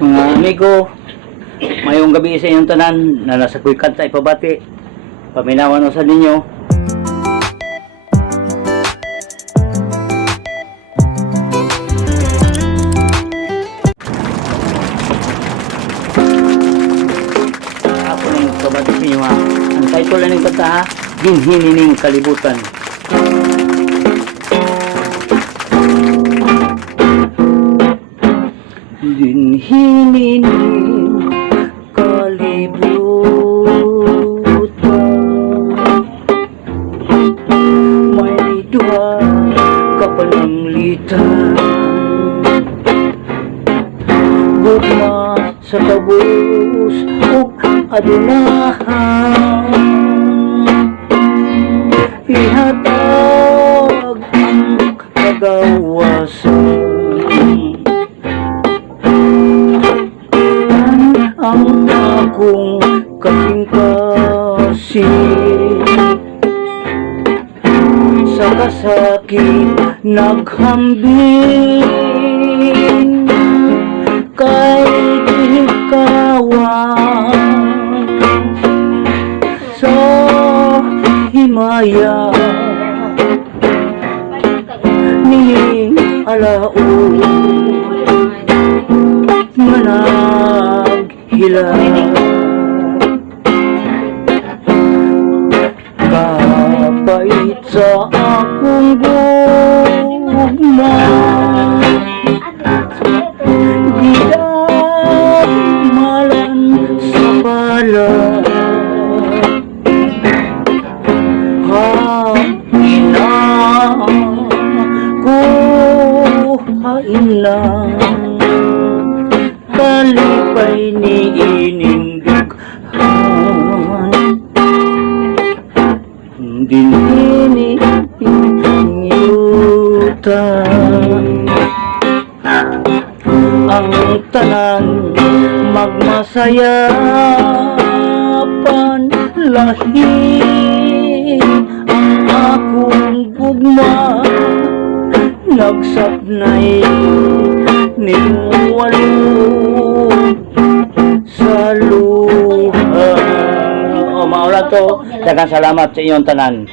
Mga amigo, mayong gabi sa inyong tanan na nasa kuy kanta ipabati. Paminawan sa ninyo. Ako na yung pabati sa inyo ha. Ang title na ng kanta ha, Ginhinining Kalibutan. Ginhinining kalibutan, may duha ka pananglitan, gugma sa kabus ug adunahan, ihatag ang kagawasan. Ang akong kasing-kasing sa kasakit naghambing kay kawan sa himaya ning alaon hilang kapait sa akong gugma, gidagmalan sa pala haina kuhain lang kalipay ni inindughan, dinhini yutan ang tanan magmasayapan lahi ang akong gugma nagsapnay ning walo sa luha. O maula to, daghang salamat sa inyong tanan.